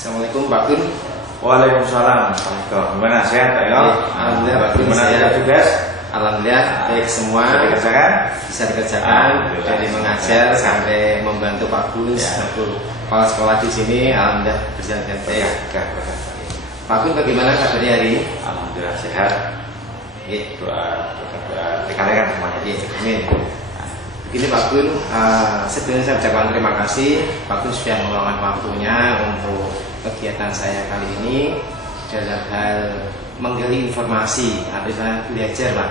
Assalamualaikum Pak Gun. Waalaikumsalam. Gimana, sehat Pak Eko? Alhamdulillah Pak Gun, Gimana tugas? Alhamdulillah baik semua. Bisa dikerjakan dari mengajar sampai membantu Pak Gun selaku kepala sekolah di sini. Alhamdulillah berjalan dengan baik. Pak Gun, bagaimana kabarnya hari ini? Alhamdulillah sehat. Doa rekan-rekan semuanya. Amin. Begini Pak Gun, sebelumnya saya ucapkan terima kasih Pak Gun sudah meluangkan waktunya untuk kegiatan saya kali ini dalam hal menggali informasi, artinya belajar Pak.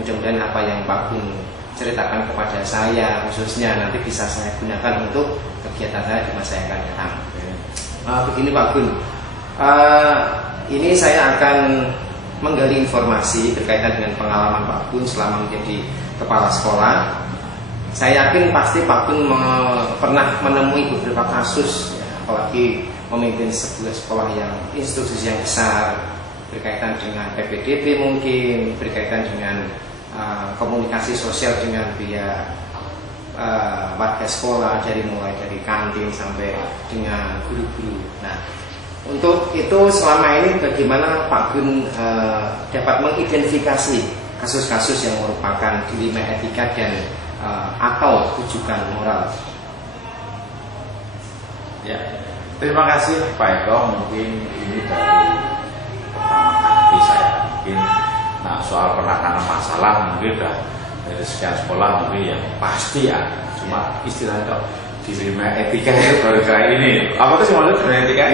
Mudah-mudahan apa yang Pak Gun ceritakan kepada saya khususnya nanti bisa saya gunakan untuk kegiatan saya di masa yang akan datang. Begini Pak Gun, ini saya akan menggali informasi berkaitan dengan pengalaman Pak Gun selama menjadi kepala sekolah. Saya yakin pasti Pak Gun pernah menemui beberapa kasus, apalagi memimpin sebuah sekolah yang institusi yang besar, berkaitan dengan PPDB mungkin, berkaitan dengan komunikasi sosial dengan pihak warga sekolah, mulai dari kantin sampai dengan guru-guru. Nah, untuk itu selama ini bagaimana Pak Gun dapat mengidentifikasi kasus-kasus yang merupakan dilema etika dan atau rujukan moral? Ya, terima kasih Pak Eko. Mungkin ini dari pertama kali saya mungkin, nah soal penanganan masalah mungkin udah dari sekian sekolah mungkin yang pasti ada. Cuma istilahnya dilema etika itu baru kali ini. Apa sih maksudnya dilema etika?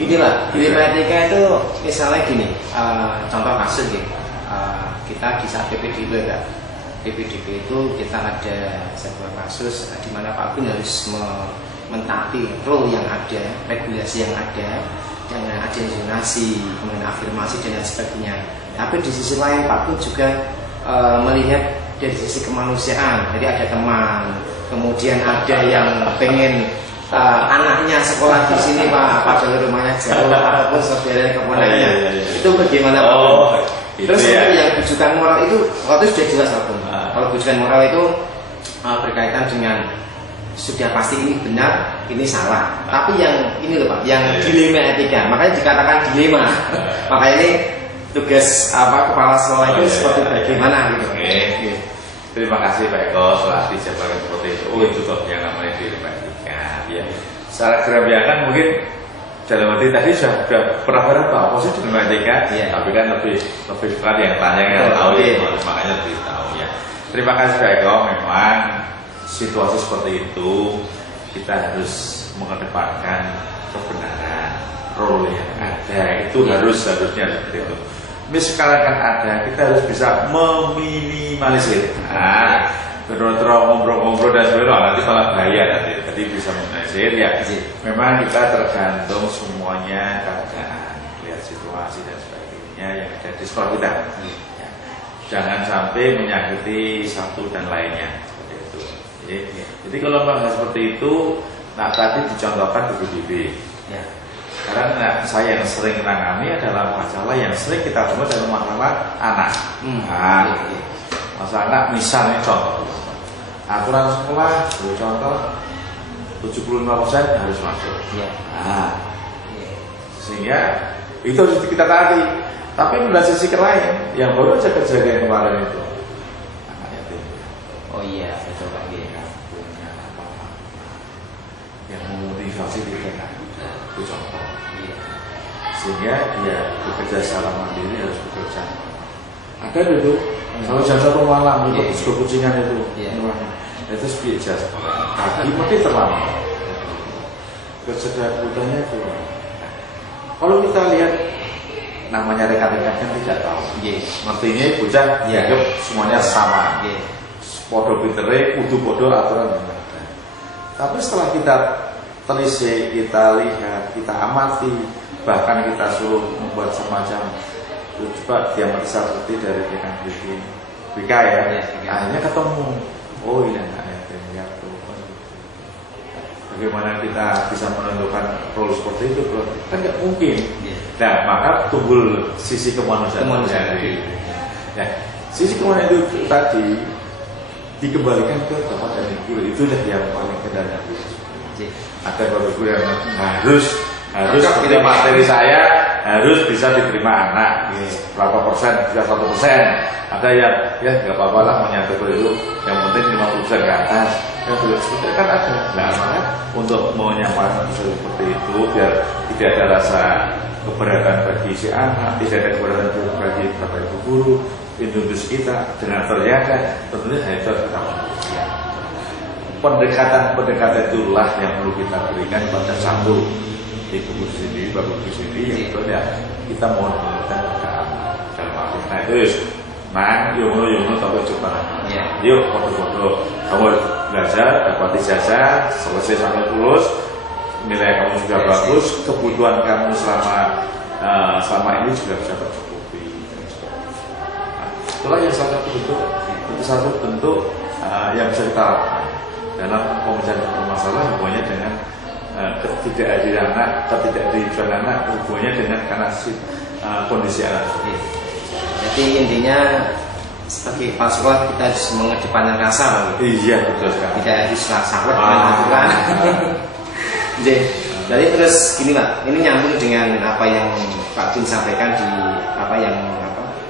Gini lah, dilema etika itu misalnya gini, contoh kasus gini, kita di saat PPDB kan. PPDB itu kita ada sebuah kasus di mana Pak Gun harus mentaati rule yang ada, regulasi yang ada, dengan ada zonasi, kemudian afirmasi dan lain sebagainya. Tapi di sisi lain Pak Gun juga melihat dari sisi kemanusiaan. Jadi ada teman, kemudian ada yang pengen anaknya sekolah di sini Pak, padahal rumahnya jauh, ataupun saudara keponakannya. Itu bagaimana Pak Gun? Terus yang rujukan moral itu waktu sudah jelas Pak Gun. Kalau rujukan moral itu berkaitan dengan sudah pasti ini benar, ini salah. Tapi yang ini loh Pak, yang dilema etika, makanya dikatakan dilema. Makanya ini tugas kepala sekolah itu seperti bagaimana gitu. Terima kasih Pak Eko setelah dijabarkan seperti itu. Itu toh yang namanya dilema etika. Ya. Secara gerabiakan mungkin dalam arti tadi sudah pernah berapa apa sih dilema etika? Tapi kan lebih bukan yang tanya yang tahu ya, makanya lebih tahu ya. Terima kasih Pak Eko. Memang situasi seperti itu kita harus mengedepankan kebenaran, role yang ada itu harusnya seperti itu. Ini sekarang kan ada, kita harus bisa meminimalisir. Terus ngobrol-ngobrol dan sebagainya nanti malah bahaya nanti. Jadi bisa meminimalisir ya. Memang kita tergantung semuanya keadaan, lihat situasi dan sebagainya yang ada di sekolah kita. Ya. Jangan sampai menyakiti satu dan lainnya seperti itu. Jadi kalau memang seperti itu, nah tadi dicontohkan PPDB. Ya. Karena saya yang sering menangani adalah masalah yang sering kita temui dalam masalah anak. Masalah anak misalnya contoh aturan sekolah, contoh 75% harus masuk. Sehingga itu harus kita taati. Tapi pada sisi lain yang baru saja kejadian kemarin itu anak yatim. Oh iya, betul Pak. Punya apa-apa yang memotivasi dia itu contoh. Sehingga dia bekerja secara mandiri harus bekerja. Ada dulu, kalau jam 1 malam itu kucingan itu, itu speed jazz. Kaki mungkin terlambat. Kesadaran budaya itu. Kalau kita lihat namanya rekan-rekan kan tidak tahu. Ngertinya bocah dianggap semuanya sama. Podo pintere, kudu podo aturan. Tapi setelah kita telisik, kita lihat, kita amati, bahkan kita suruh membuat semacam coba diamati seperti dari rekan BK ya, akhirnya ketemu. Oh iya, ya tuh. Bagaimana kita bisa menentukan role seperti itu, bro? Kan nggak mungkin. Nah, maka tumbuh sisi kemanusiaan. Ya, sisi kemanusiaan itu tadi dikembalikan ke bapak dan ibu. Itu yang paling kendalikan. Ada bapak ibu yang harus harus Cocok gitu ketika ya. materi saya harus bisa diterima anak berapa persen, bisa 1%. Ada yang ya nggak apa-apa lah menyatu itu, yang penting 50% ke atas. Yang sudah seperti itu kan ada. Nah, makanya untuk menyampaikan seperti itu biar tidak ada rasa keberatan bagi si anak, tidak ada keberatan bagi bapak ibu guru, industri kita dengan terjaga, tentunya hanya itu harus kita manusia. Pendekatan itulah yang perlu kita berikan pada satu ibu guru sendiri, bapak ibu sendiri, yang itu ya kita mohon pengertian kepada dalam arti. Nah itu Mang, yuk tapi coba. Yuk foto-foto. Kamu belajar, dapat ijazah, selesai sampai lulus, nilai kamu juga bagus, kebutuhan kamu selama ini juga bisa tercukupi. Nah, itulah yang salah satu bentuk yang bisa kita lakukan dalam pemecahan permasalahan hubungannya dengan ketidakhadiran anak, ketidakdidikan anak, hubungannya dengan karena kondisi anak. Jadi intinya sebagai kepala sekolah kita harus mengedepankan rasa, Pak. Iya betul sekali. Tidak harus saklek dengan aturan. Jadi terus gini Pak, ini nyambung dengan apa yang Pak Bin sampaikan di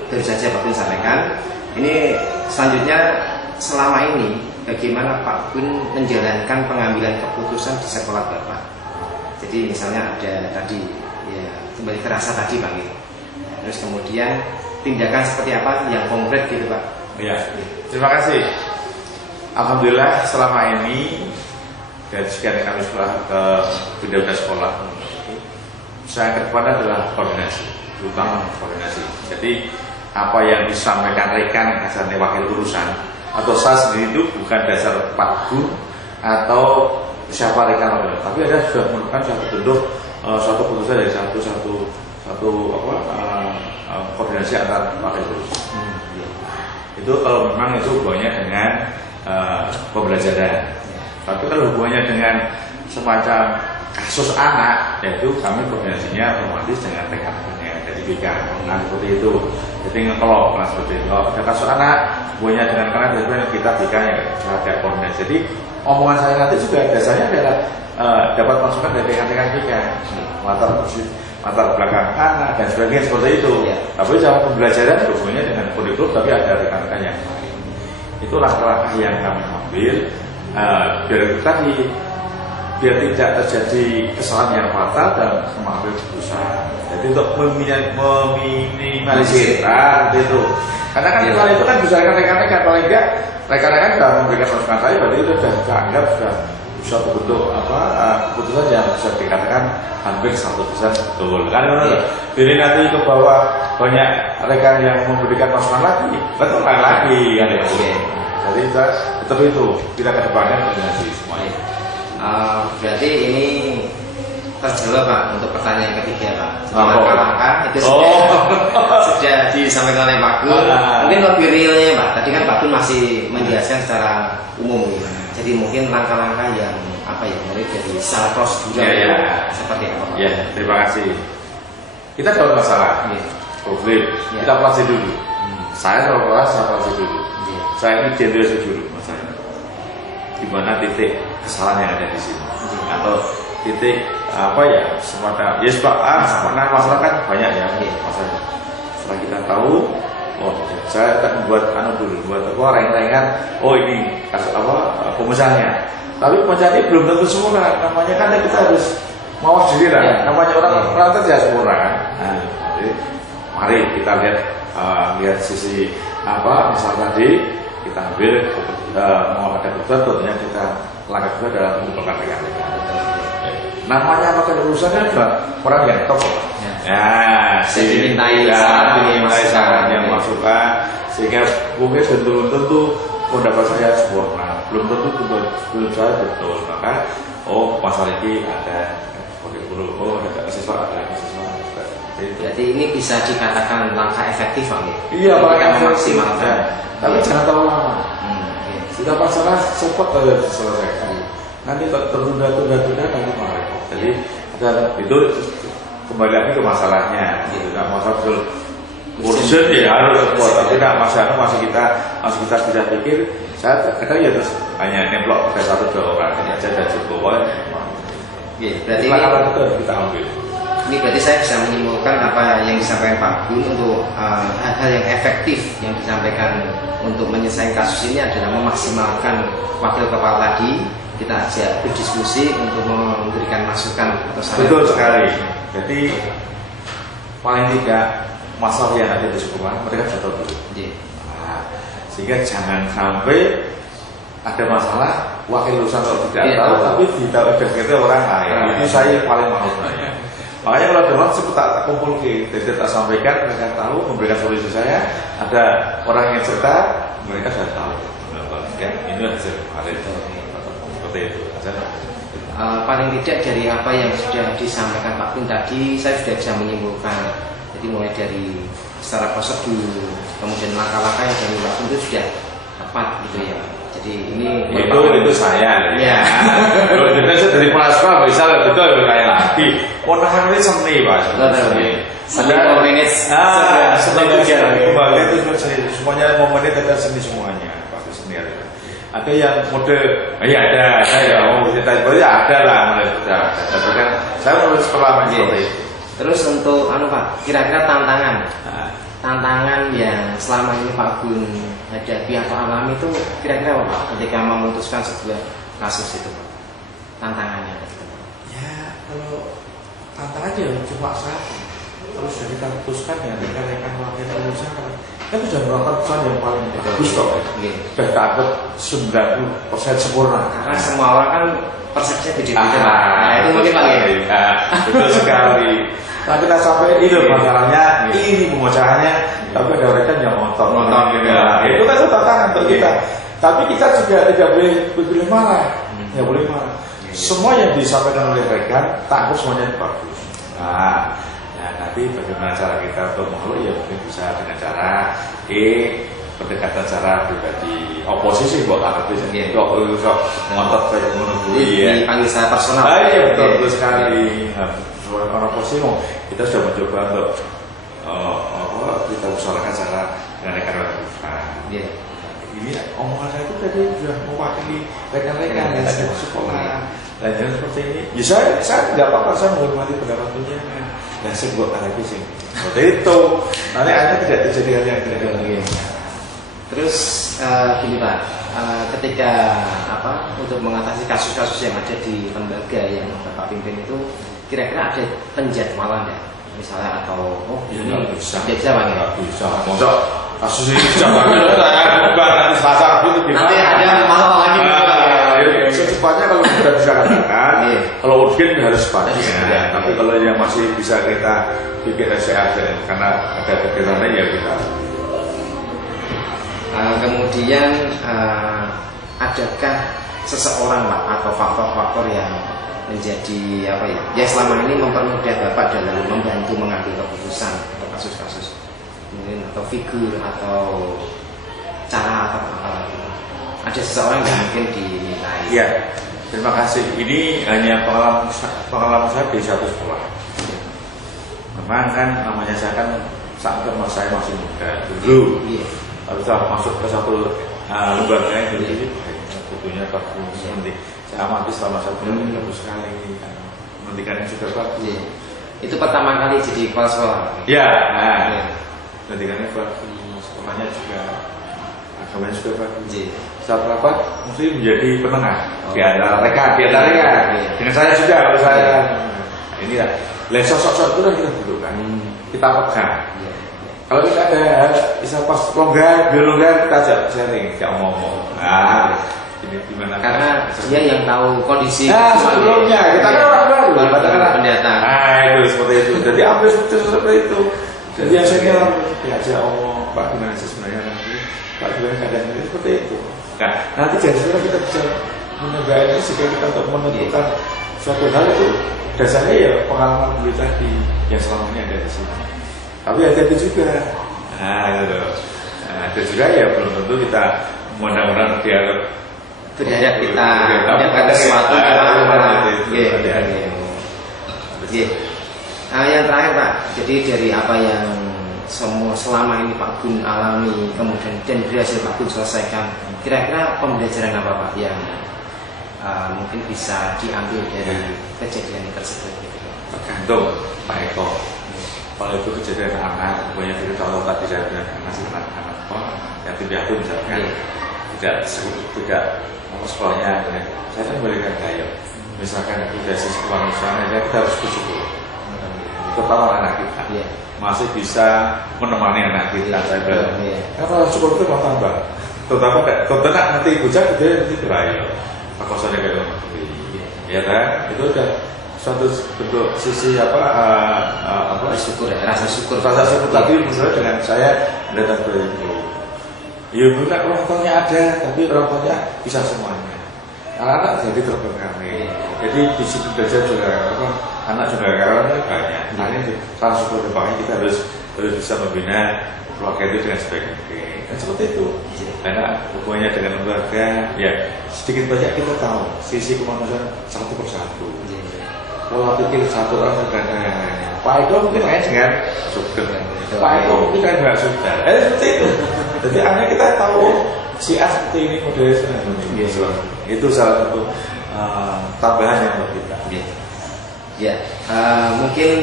baru saja Pak Bin sampaikan. Ini selanjutnya selama ini bagaimana Pak Bin menjalankan pengambilan keputusan di sekolah Bapak. Jadi misalnya ada tadi ya kembali ke rasa tadi Pak gitu. Terus kemudian tindakan seperti apa yang konkret gitu Pak. Iya. Terima kasih. Alhamdulillah selama ini dari sekian kami sekolah ke pindah sekolah, saya ke depan adalah koordinasi, terutama koordinasi. Jadi apa yang disampaikan rekan dasarnya wakil urusan atau saya sendiri itu bukan dasar Pak Guru atau siapa rekan, tapi ada sudah merupakan satu bentuk suatu keputusan dari satu koordinasi antar wakil urusan. Itu kalau memang itu hubungannya dengan pembelajaran. Tapi kalau hubungannya dengan semacam kasus anak, yaitu kami koordinasinya otomatis dengan rekan-rekannya dari BK, nah seperti itu. Jadi ngekelop, nah seperti itu. Kalau ada kasus anak, hubungannya dengan anak, jadi kita BK nya ada koordinasi. Jadi omongan saya nanti juga dasarnya adalah dapat masukan dari rekan-rekan BK, latar belakang anak dan sebagainya seperti itu. Tapi sama pembelajaran hubungannya dengan kurikulum, tapi ada rekan-rekan yang lain. Itu langkah-langkah yang kami ambil. Biar tidak terjadi kesalahan yang fatal dan mengambil keputusan. Jadi untuk meminimalisir itu. Karena kan kalau itu kan bisa rekan-rekan paling enggak rekan-rekan sudah memberikan masukan saya, berarti itu sudah dianggap sudah suatu bentuk keputusan yang bisa dikatakan hampir 100% betul. Kan jadi nanti ke bawah banyak rekan yang memberikan masukan lagi, betul lagi kan ya. Jadi tetap itu kita kedepannya koordinasi semuanya. Berarti ini terjawab Pak untuk pertanyaan ketiga Pak. Langkah-langkah itu sudah disampaikan oleh Pak Gun. Mungkin lebih realnya Pak. Tadi kan Pak Gun masih menjelaskan secara umum. Jadi mungkin langkah-langkah yang mulai dari secara prosedural seperti apa Pak? Ya, terima kasih. Kita kalau masalah problem kita pelajari dulu. Saya kalau kelas saya pelajari dulu. Saya ini generasi dulu masalahnya. Di mana titik kesalahan yang ada di sini atau titik semacam masalah kan banyak ya masalah. Setelah kita tahu, saya tak buat ranking-rankingan. Ini kasus pemecahnya. Tapi pemecah ini belum tentu sempurna. Namanya kan kita harus mawas diri lah. Namanya orang tidak sempurna. Nah, jadi mari kita lihat sisi masalah tadi. Kita ambil mau ada kebutuhan, tentunya kita langkah juga dalam mengumpulkan rekan-rekan. Namanya apa urusan kan orang yang top. Dimintai saran yang masukan, sehingga mungkin tentu pendapat saya sempurna, belum tentu belum saya betul. Maka masalah ini ada kurikulum, ada siswa. Berarti ini bisa dikatakan langkah efektif Pak. Iya, kita memaksimalkan. Tapi jangan terlalu lama. Sudah masalah cepat saja diselesaikan. Nanti tertunda-tunda nanti malah repot. Jadi itu kembali lagi ke masalahnya. Tidak masalah betul. Urgent ya harus cepat. Tapi tidak masalah masih kita bisa pikir. Saya kadang ya terus hanya nemplok pada 1-2 orang aja dan cukup. berarti langkah itu harus kita ambil. Ini berarti saya bisa menyimpulkan apa yang disampaikan Pak Gun untuk hal-hal yang efektif yang disampaikan untuk menyelesaikan kasus ini adalah memaksimalkan wakil kepala tadi, kita ajak berdiskusi untuk memberikan masukan atau saran. Betul sekali. Jadi paling tidak masalah yang ada di sekolah mereka sudah tahu dulu. Nah, sehingga jangan sampai ada masalah wakil lulusan kalau tidak tahu tapi ditahu orang lain. Itu saya paling mau sebenarnya. Makanya kalau ada orang sebut tak kumpul jadi tak sampaikan, mereka tahu, memberikan solusi saya. Ada orang yang cerita, mereka sudah tahu. Ya, ini hasil kemarin seperti itu. Paling tidak dari apa yang sudah disampaikan Pak Gun tadi, saya sudah bisa menyimpulkan. Jadi mulai dari secara prosedur, kemudian langkah-langkah yang dari Pak Gun itu sudah tepat gitu ya. Jadi ini itu saya ya. Kalau kita dari sekolah bisa betul kayak lagi. Warna ini seni Pak. Seni komunis. Seni kembali itu semuanya momennya tetap seni semuanya. Pak seni ada. Ada yang mode, ya ada ya. Oh kita berarti ada lah mulai sudah. Tapi kan saya mulai sekolah seperti itu. Terus untuk Pak, kira-kira tantangan yang selama ini Pak Gun hadapi atau alami itu kira-kira apa Pak ketika memutuskan sebuah kasus itu Pak? Tantangannya? Ya kalau tantangannya cuma satu, terus dari kita putuskan ya rekan-rekan wakil lulusan kan sudah melakukan pesan yang paling bagus kok. Sudah takut 90% sempurna. Karena semua orang kan persepsinya beda-beda Pak. Nah itu mungkin Pak ya. Betul sekali. Nah kita sampai itu masalahnya, ini pemecahannya, tapi ada mereka yang ngotot gitu. Itu kan tantangan untuk kita. Tapi kita juga tidak boleh marah, ya boleh marah. Semua yang disampaikan oleh rekan, takut semuanya bagus. Nah, nanti bagaimana cara kita untuk mengelola ya mungkin bisa dengan cara pendekatan cara pribadi oposisi buat anak bisnis kok ngotot kayak menunggu dipanggil saya personal. Iya betul sekali. Orang oposisi kita sudah mencoba untuk kita usahakan cara dengan rekan-rekan. Ini omongan saya itu tadi sudah mewakili rekan-rekan yang ada di sekolah. Dan yang seperti ini, ya saya tidak apa-apa, saya menghormati pendapat dunia. Dan saya buat anak bisnis. Seperti itu. Nanti akhirnya tidak terjadi hal yang tidak lagi. Terus gini Pak, ketika untuk mengatasi kasus-kasus yang ada di lembaga yang Bapak pimpin itu, kira-kira ada penjadwalan nggak? Misalnya atau ini bisa Pak ya? Nggak bisa. Masa kasus ini jadwalnya nanti Selasa itu gimana? Nanti ada masalah lagi. Secepatnya kalau sudah bisa katakan, kalau urgen harus secepatnya. Tapi kalau yang masih bisa kita bikin SCA karena ada kegiatannya ya kita. Kemudian adakah seseorang Pak atau faktor-faktor yang menjadi ya selama ini mempermudah Bapak dalam membantu mengambil keputusan untuk kasus-kasus mungkin atau figur atau cara atau apa ada seseorang yang mungkin dinilai. Iya, terima kasih. Ini hanya pengalaman saya di satu sekolah. Memang kan namanya saya kan saat saya masih muda dulu. Kalau saya masuk ke satu lembaga yang jadi butuhnya bagus. Saya amati selama 1 bulan bagus sekali. Pendidikan yang sudah bagus. Itu pertama kali jadi kepala sekolah. Iya. Pendidikannya bagus, sekolahnya juga agamanya juga bagus. Saat rapat mesti menjadi penengah di antara mereka, dengan saya juga kalau saya. Inilah, sosok-sosok itu kita butuhkan, kita pegang. Kalau kita ada bisa pas longgar, kita ajak sharing, kita ngomong. Ini gimana? Karena dia yang tahu kondisi. Sebelumnya kita kan orang baru, pendatang. Itu seperti itu. Jadi ambil seperti itu. Jadi yang saya diajak ngomong, Pak gimana sih sebenarnya nanti, Pak gimana keadaan ini seperti itu. Nah, nanti jadi kita bisa mencoba ini sehingga kita untuk menentukan suatu hal itu dasarnya ya pengalaman dulu tadi yang selama ini ada di sini. Tapi hati-hati juga. Gitu. Ada juga ya belum tentu kita mudah-mudahan berharap kita mendapatkan sesuatu yang terakhir Pak, jadi dari apa yang selama ini Pak Gun alami kemudian dan berhasil Pak Gun selesaikan, kira-kira pembelajaran apa Pak yang mungkin bisa diambil dari kejadian tersebut gitu. Tergantung Pak Eko. Kalau itu kejadian anak, pokoknya kita tahu tadi saya bilang masih anak-anak yatim piatu misalkan, tidak sekolahnya, saya kan berikan gaya. Misalkan udah sisi kemanusiaan, ya kita harus bersyukur. Terutama anak kita masih bisa menemani anak kita. Saya bilang, karena syukur itu mau tambah. Terutama nanti ibu jadi dia nanti beraya. Pakosanya kayak begini, ya kan? Itu udah suatu bentuk sisi Syukur ya, rasa syukur tapi misalnya dengan saya mendatang ke itu ya bukan orang tuanya ada tapi orang tuanya bisa semuanya anak jadi terberkati jadi di situ belajar juga anak juga karena banyak makanya rasa syukur makanya kita harus bisa membina keluarga itu dengan sebaik-baiknya dan seperti itu karena hubungannya dengan keluarga ya sedikit banyak kita tahu sisi kemanusiaan satu persatu pola pikir satu orang terkadang Pak Eko mungkin kaya dengan suka Pak Eko mungkin kaya dengan suka seperti itu jadi akhirnya kita tahu si A seperti ini modelnya itu salah satu tambahan yang buat kita mungkin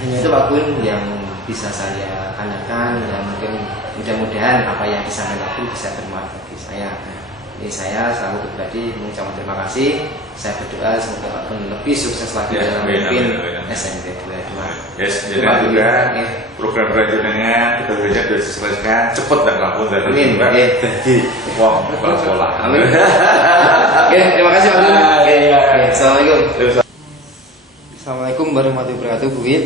hanya itu Pak Gun yang bisa saya tanyakan dan mungkin mudah-mudahan apa yang disampaikan Pak Gun bisa bermanfaat bagi saya. Ini saya selalu pribadi mengucapkan terima kasih. Saya berdoa semoga Pak Gun lebih sukses lagi dalam memimpin SMP 22. Jadi juga program belajarnya kita belajar sudah diselesaikan cepat dan rampung dan jadi uang kepala sekolah. Amin. Terima kasih Pak Gun. Assalamualaikum. Assalamualaikum warahmatullahi wabarakatuh, Bu Wit.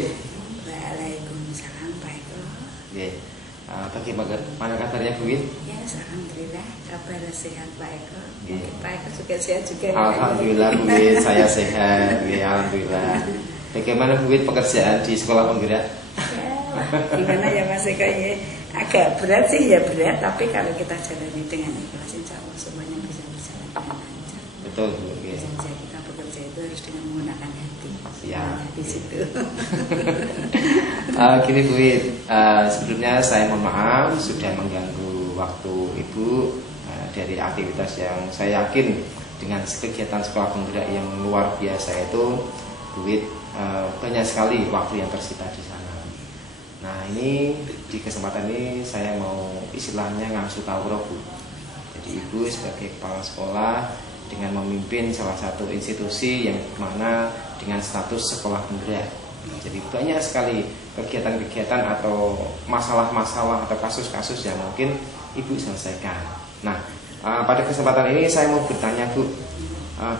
Waalaikumsalam Pak Eko. Bagaimana kabarnya Bu Wit? Ya, alhamdulillah kabar sehat Pak Eko. Pak Eko juga sehat juga. Alhamdulillah Bu Wit, saya sehat. Alhamdulillah. Bagaimana Bu Wit pekerjaan di sekolah penggerak? Ya, gimana ya Mas Eko ya? Agak berat sih ya berat, tapi kalau kita jalani dengan ikhlas insya Allah semuanya bisa berjalan dengan lancar. Betul Bu. Saja kita bekerja itu harus dengan menggunakan hati. Ya, di situ. Gini Bu Wit, sebelumnya saya mohon maaf sudah mengganggu waktu Ibu dari aktivitas yang saya yakin dengan kegiatan sekolah penggerak yang luar biasa itu Bu Wit banyak sekali waktu yang tersita di sana. Nah ini di kesempatan ini saya mau istilahnya ngasuh tawuroh Bu. Jadi Ibu sebagai kepala sekolah dengan memimpin salah satu institusi yang mana dengan status sekolah penggerak. Jadi banyak sekali kegiatan-kegiatan atau masalah-masalah atau kasus-kasus yang mungkin Ibu selesaikan. Nah, pada kesempatan ini saya mau bertanya Bu,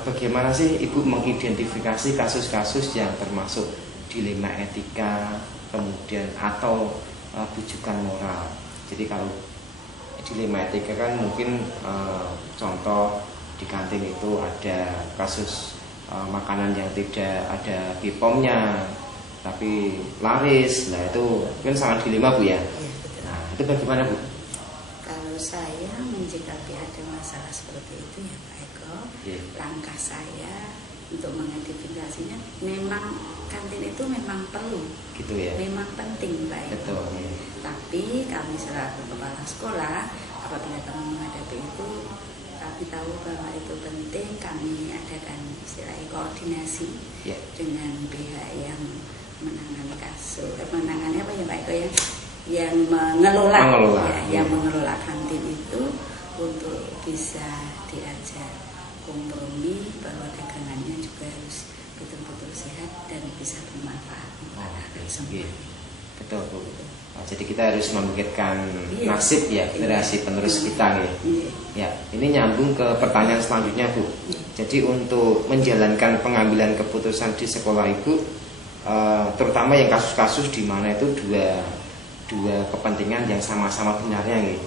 bagaimana sih Ibu mengidentifikasi kasus-kasus yang termasuk dilema etika, kemudian atau bujukan moral. Jadi kalau dilema etika kan mungkin contoh di kantin itu ada kasus makanan yang tidak ada BPOM-nya tapi laris, nah itu kan sangat dilema Bu ya. Nah itu bagaimana Bu? Kalau saya menjikapi ada masalah seperti itu ya Pak Eko, langkah saya untuk mengidentifikasinya memang kantin itu memang perlu, gitu ya. Memang penting Pak Eko. Betul. Tapi kami selaku kepala sekolah apabila kami menghadapi itu kami tahu bahwa itu penting, kami adakan istilahnya koordinasi dengan pihak yang menangani kasus, menangani apa ya Pak Eko ya, yang mengelola. Yang mengelola kantin itu untuk bisa diajak kompromi bahwa dagangannya juga harus betul-betul sehat dan bisa bermanfaat untuk semua. Betul Bu. Jadi kita harus memikirkan nasib ya generasi penerus kita ya. Ya, ini nyambung ke pertanyaan selanjutnya Bu. Jadi untuk menjalankan pengambilan keputusan di sekolah Ibu, terutama yang kasus-kasus di mana itu dua kepentingan yang sama-sama benarnya ya.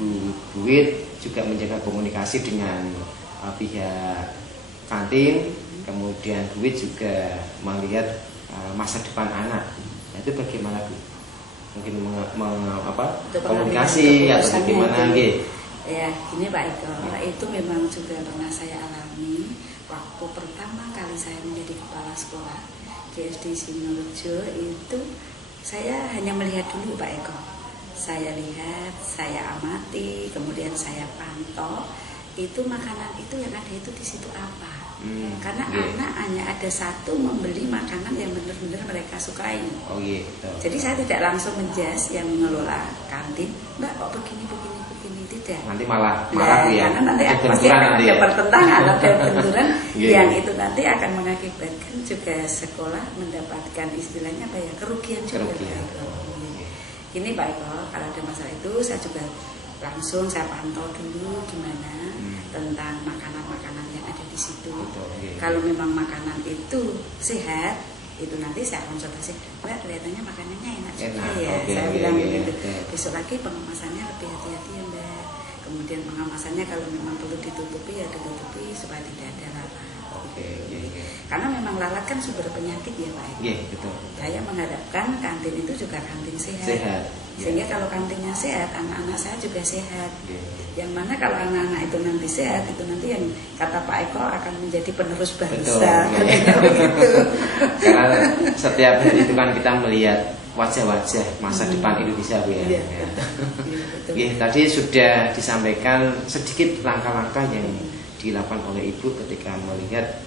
Bu Wit juga menjaga komunikasi dengan pihak kantin, kemudian Bu Wit juga melihat masa depan anak. Nah, itu bagaimana Bu? Mungkin komunikasi atau bagaimana gitu. Ya, gini Pak Eko, itu memang juga pernah saya alami waktu pertama kali saya menjadi kepala sekolah di SD Sinurejo itu saya hanya melihat dulu Pak Eko. Saya lihat, saya amati, kemudian saya pantau itu makanan itu yang ada itu di situ apa. Karena iya. anak hanya ada satu membeli makanan yang benar-benar mereka sukai. Oh iya. Betul. Jadi saya tidak langsung menjas yang mengelola kantin, Mbak kok begini tidak. Nanti malah Nah, ya. karena nanti Ada pasti benturan akan nanti ada ya. pertentangan, ada benturan Iya, yang iya. itu nanti akan mengakibatkan juga sekolah mendapatkan istilahnya apa ya, kerugian juga. Kerugian. Pak Eko. Ini Pak Eko, kalau ada masalah itu saya juga langsung saya pantau dulu gimana tentang makanan-makanan yang ada di situ. Betul, iya. Kalau memang makanan itu sehat, itu nanti saya konsultasi, Mbak kelihatannya makanannya enak juga Enak, ya. oke, Saya iya, bilang iya, begitu. iya. Besok lagi pengemasannya lebih hati-hati ya Mbak. Kemudian pengemasannya kalau memang perlu ditutupi ya ditutupi supaya tidak ada lalat. Oke, iya, iya. Karena memang lalat kan sumber penyakit ya Pak. Iya, betul. Saya mengharapkan kantin itu juga kantin sehat. Sehat. Sehingga kalau kantinnya sehat, anak-anak saya juga sehat. Iya. Yang mana kalau anak-anak itu nanti sehat, itu nanti yang kata Pak Eko akan menjadi penerus Betul. bangsa. Iya. Begitu. Karena setiap hari itu kan kita melihat wajah-wajah masa depan Indonesia, Bu ya. Iya, Ya. betul. Iya, betul. Oke, tadi sudah disampaikan sedikit langkah-langkah yang dilakukan oleh Ibu ketika melihat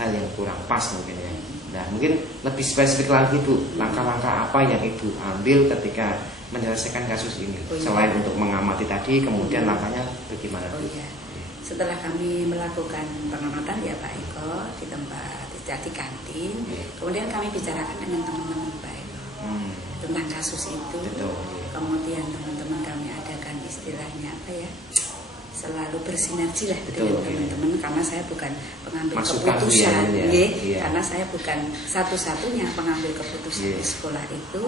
hal yang kurang pas mungkin ya. Nah, mungkin lebih spesifik lagi Bu, langkah-langkah apa yang Ibu ambil ketika menyelesaikan kasus ini? Oh, iya. Selain untuk mengamati tadi, kemudian langkahnya bagaimana Oh Bu? iya. Setelah kami melakukan pengamatan ya Pak Eko di tempat di kantin, kemudian kami bicarakan dengan teman-teman Pak Eko tentang kasus itu. Betul. Kemudian teman-teman kami adakan istilahnya apa ya? Selalu bersinergi lah Betul, dengan teman-teman karena saya bukan pengambil Masukan, keputusan, iya, iya. nggih. Iya. Karena saya bukan satu-satunya pengambil keputusan Iya. di sekolah itu.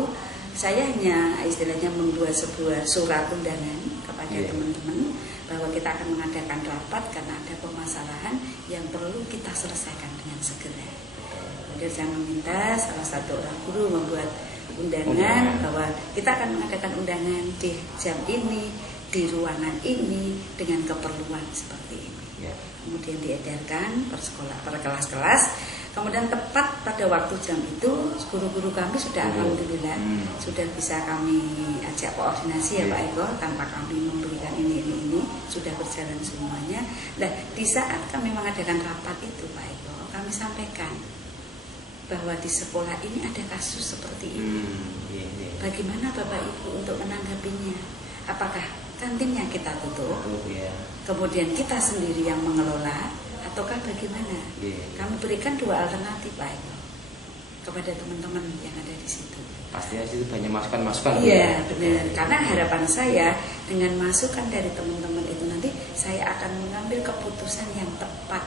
Saya hanya istilahnya membuat sebuah surat undangan kepada Iya. teman-teman bahwa kita akan mengadakan rapat karena ada permasalahan yang perlu kita selesaikan dengan segera. Kemudian saya meminta salah satu orang guru membuat undangan bahwa kita akan mengadakan undangan di jam ini, di ruangan ini dengan keperluan seperti ini. Ya. Kemudian diedarkan per sekolah, per kelas-kelas. Kemudian tepat pada waktu jam itu guru-guru kami sudah alhamdulillah sudah bisa kami ajak koordinasi ya Pak Eko tanpa kami memberikan ini sudah berjalan semuanya. Nah di saat kami mengadakan rapat itu Pak Eko kami sampaikan bahwa di sekolah ini ada kasus seperti ini. Bagaimana Bapak Ibu untuk menanggapinya? Apakah kantinnya kita tutup? Kemudian kita sendiri yang mengelola ataukah bagaimana? Kami berikan dua alternatif Pak Eko kepada teman-teman yang ada di situ. Pastinya itu banyak masukan-masukan. Iya benar. Karena harapan saya dengan masukan dari teman-teman itu nanti saya akan mengambil keputusan yang tepat.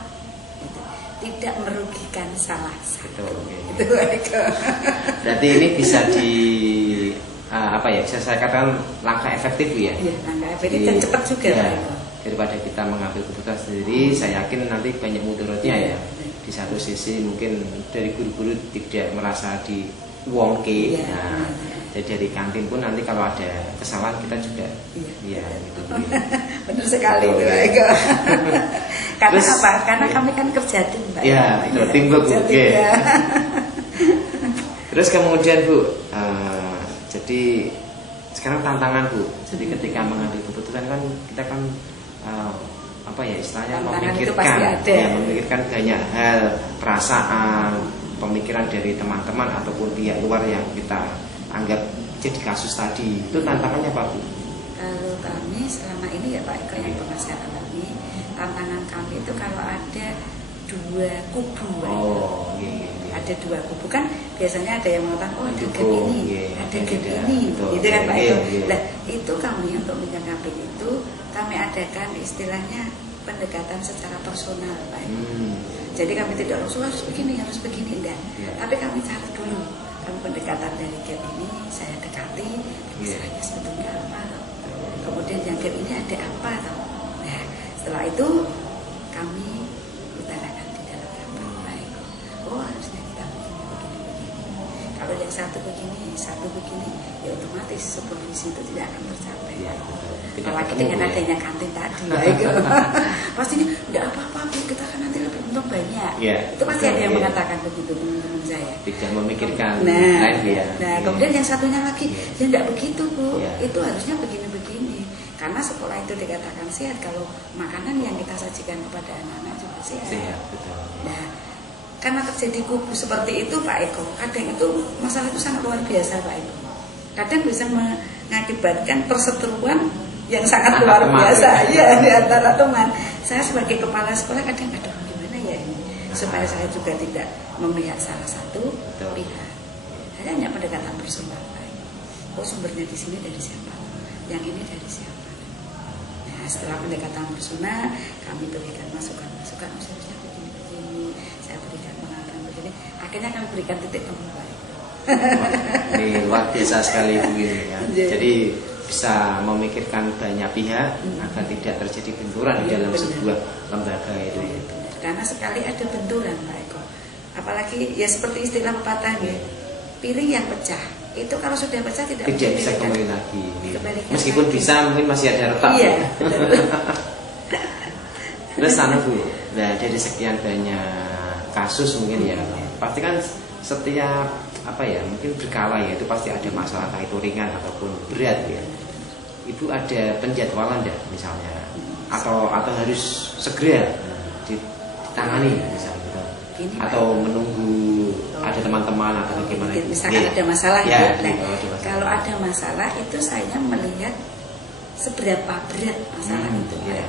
Gitu. Tidak merugikan salah satu. Itu Pak Eko. Berarti ini bisa apa ya? Bisa saya katakan langkah efektif ya. Iya, langkah efektif dan cepat juga ya, Pak Eko. Daripada kita mengambil keputusan sendiri, saya yakin nanti banyak mudaratnya ya. Di satu sisi mungkin dari guru-guru tidak merasa diwongke. Nah, jadi dari kantin pun nanti kalau ada kesalahan kita juga ya gitu. Benar sekali itu Pak Eko. Karena Terus, apa? Karena kami kan kerja tim Pak. Ya, itu teamwork Bu. Terus kemudian Bu, jadi sekarang tantangan Bu. Jadi ketika mengambil keputusan kan kita kan apa ya istilahnya memikirkan banyak hal, perasaan, pemikiran dari teman-teman ataupun pihak luar yang kita anggap jadi kasus tadi. Itu tantangannya Pak Bu? Kalau kami selama ini ya Pak Eko yang pernah saya alami, tantangan kami itu kalau ada dua kubu. Ada dua kubu kan biasanya ada yang mengatakan oh ada gap ini, ada gap ini, gitu kan Pak Eko. Nah itu kami untuk menyikapi itu kami adakan istilahnya pendekatan secara personal Pak Eko. Jadi kami tidak harus begini, enggak. Tapi kami cari dulu, kami pendekatan dari gap ini saya dekati, misalnya sebetulnya apa toh. Kemudian yang gap ini ada apa toh. Nah setelah itu kami utarakan di dalam rapat Pak Eko. Oh harusnya kita begini. Kalau yang satu begini, ya otomatis sebuah visi itu tidak akan tercapai. Apalagi dengan adanya kantin tadi ya itu. Pasti ini tidak apa-apa Bu, kita kan nanti lebih untung banyak. Itu pasti ada yang mengatakan begitu teman-teman saya. Tidak memikirkan Nah kemudian yang satunya lagi, ya tidak begitu Bu. Itu harusnya begini-begini. Karena sekolah itu dikatakan sehat kalau makanan yang kita sajikan kepada anak-anak juga sehat. Sehat, betul. Nah, karena terjadi kubu seperti itu Pak Eko, kadang itu masalah itu sangat luar biasa Pak Eko. Kadang bisa mengakibatkan perseteruan yang sangat luar biasa ya di antara teman. Saya sebagai kepala sekolah kadang aduh gimana ya ini supaya saya juga tidak memihak salah satu pihak. Saya hanya pendekatan personal Pak Eko. Oh sumbernya di sini dari siapa? Yang ini dari siapa? Nah setelah pendekatan personal kami berikan masukan-masukan seharusnya begini, saya berikan pengarahan begini, akhirnya kami berikan titik temu Pak Eko. Ini luar biasa sekali Bu ini ya. Jadi bisa memikirkan banyak pihak agar tidak terjadi benturan di dalam sebuah lembaga itu ya. Karena sekali ada benturan Pak Eko, apalagi ya seperti istilah pepatah ya, piring yang pecah itu kalau sudah pecah tidak bisa kembali lagi. Kembalikan meskipun lagi. Bisa mungkin masih ada retak. Iya. Terus Bu, nah dari sekian banyak kasus mungkin ya, pasti kan setiap mungkin berkala ya itu pasti ada masalah entah itu ringan ataupun berat ya. Ibu ada penjadwalan enggak misalnya atau harus segera ditangani misalnya Gini, atau menunggu ada teman-teman atau bagaimana? Misalkan ada masalah ya, gitu. Nah, kalau ada masalah itu saya melihat seberapa berat masalah itu. Ya.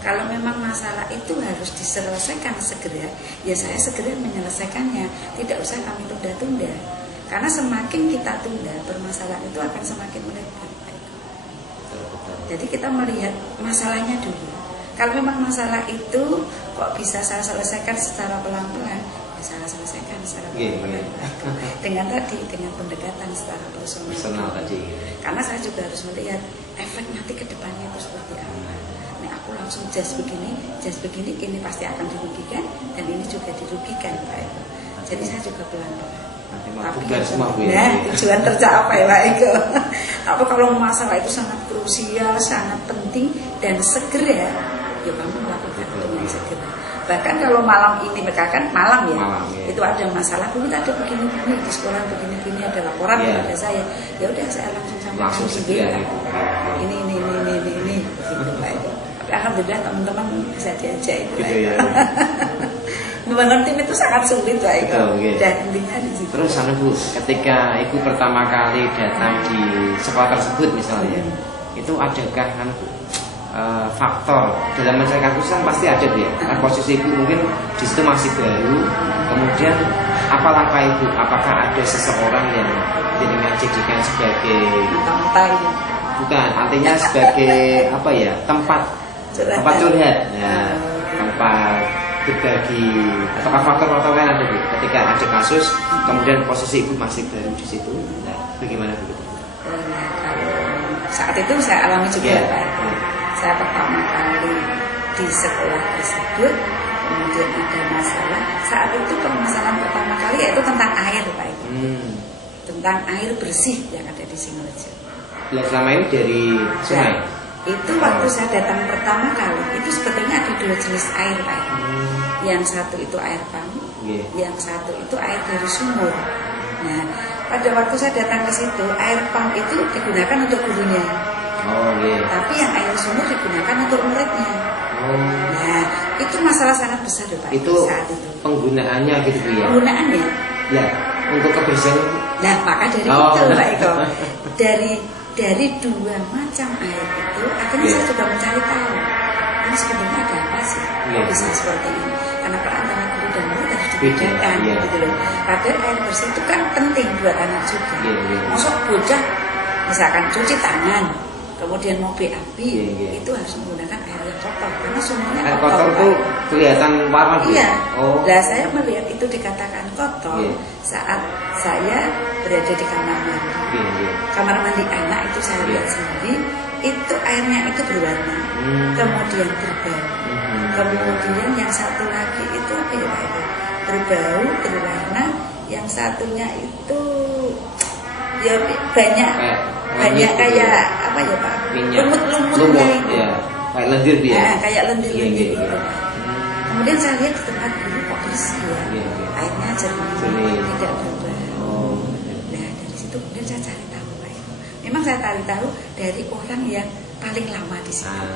Kalau memang masalah itu harus diselesaikan segera, ya saya segera menyelesaikannya. Tidak usah kami tunda-tunda. Karena semakin kita tunda, permasalahan itu akan semakin melebar. Jadi kita melihat masalahnya dulu. Kalau memang masalah itu kok bisa saya selesaikan secara pelan-pelan, ya saya selesaikan secara pelan-pelan. Dengan pendekatan secara personal tadi. Karena saya juga harus melihat efek nanti ke depannya itu seperti apa. Nah, aku langsung jas begini, ini pasti akan dirugikan dan ini juga dirugikan Pak Eko. Jadi saya juga pelan-pelan. Tapi semua tujuan tercapai Pak Eko. Tapi kalau masalah itu sangat krusial, sangat penting dan segera, ya kamu melakukan dengan segera. Bahkan kalau malam ini mereka malam ya, itu ada masalah, Bu, ada begini-begini di sekolah begini-begini ada laporan kepada saya. Ya udah saya langsung sampaikan segera. Ini gitu Pak Eko. Tapi alhamdulillah teman-teman bisa diajak itu. Gitu ya. Membangun tim itu sangat sulit Pak Eko. Dan intinya di situ. Terus Bu, ketika Ibu pertama kali datang di sekolah tersebut misalnya, itu adakah faktor dalam menyelesaikan kasus kan pasti ada Bu ya. Kan posisi Ibu mungkin di situ masih baru. Kemudian apa langkah Ibu? Apakah ada seseorang yang jadikan sebagai bukan, artinya sebagai tempat curhat, ya, tempat berbagi, apakah faktor-faktor lain ada Bu? Ketika ada kasus, kemudian posisi Ibu masih baru di situ, nah, bagaimana Bu? Kalau saat itu saya alami juga Pak. Saya pertama kali di sekolah tersebut, kemudian ada masalah. Saat itu permasalahan pertama kali yaitu tentang air Pak. Tentang air bersih yang ada di Singorejo. Selama ini dari sungai? Itu waktu saya datang pertama kali, itu sebetulnya ada dua jenis air Pak. Yang satu itu air pump, yang satu itu air dari sumur. Nah, pada waktu saya datang ke situ, air pump itu digunakan untuk gurunya. Tapi yang air sumur digunakan untuk muridnya. Nah, itu masalah sangat besar Pak. Itu saat itu. Penggunaannya gitu Bu ya? Penggunaannya. Ya, untuk kebersihan. Nah, maka dari itu Pak Eko, dari dua macam air itu, akhirnya saya coba mencari tahu. Ini sebenarnya ada apa sih? Bisa seperti ini. Karena peran antara guru dan murid harus dibedakan, gitu loh. Padahal air bersih itu kan penting buat anak juga. Masuk bocah, misalkan cuci tangan, kemudian mau BAB, itu harus menggunakan air yang kotor. Karena semuanya air kotor itu kelihatan warna. Iya. Nah, saya melihat itu dikatakan kotor saat saya berada di kamar mandi. Kamar mandi anak itu saya lihat sendiri, itu airnya itu berwarna, kemudian berbau. Kemudian yang satu lagi itu berbau, berwarna, yang satunya itu ya banyak kayak apa ya Pak? Lumut-lumutnya itu. Ya, kayak lendir dia. Nah, kayak lendir-lendir itu. Kemudian saya lihat di tempat dulu kok bersih ya. Airnya jernih, tidak berbau. Nah, dari situ kemudian saya cari tahu Pak. Memang saya cari tahu dari orang yang paling lama di sini.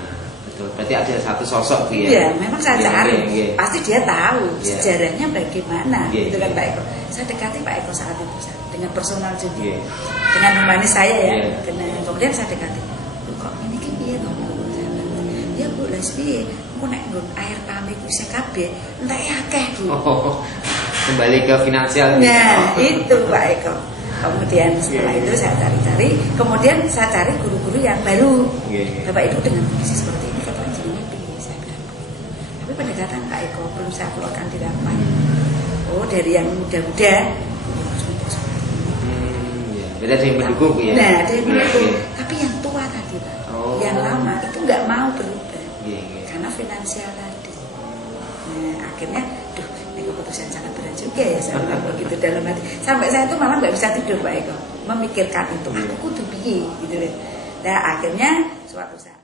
Betul. Berarti ada satu sosok Bu ya. Iya, memang saya cari. Pasti dia tahu Iya. sejarahnya bagaimana, Iya, gitu kan iya. Pak Eko. Saya dekati Pak Eko saat itu dengan personal juga, Iya. dengan humanis saya ya. Iya. Kemudian saya dekati, "Loh, kok ini kan piye to?" Ya Bu, lah piye? Engko nek nggon air kami ku isih kabeh, entek akeh Bu. Oh, kembali ke finansial. Nah, itu Pak Eko. Kemudian setelah itu saya cari-cari, kemudian saya cari guru-guru yang baru. Iya. Bapak Ibu dengan kondisi seperti ini kata jenengan piye? Saya bilang begitu. Tapi pendekatan Pak Eko belum saya keluarkan di rapat. Oh, dari yang muda-muda. Ya. Beda ada yang mendukung Bu ya. Nah, ada yang mendukung. Iya. Tapi yang tua tadi Pak, Oh. yang lama itu nggak mau berubah Iya, iya. karena finansial tadi. Nah, akhirnya, duh, ini keputusan sangat berat juga ya saya bilang begitu dalam hati. Sampai saya itu malah nggak bisa tidur Pak Eko, memikirkan itu. Aku kudu piye gitu loh. Nah, akhirnya suatu saat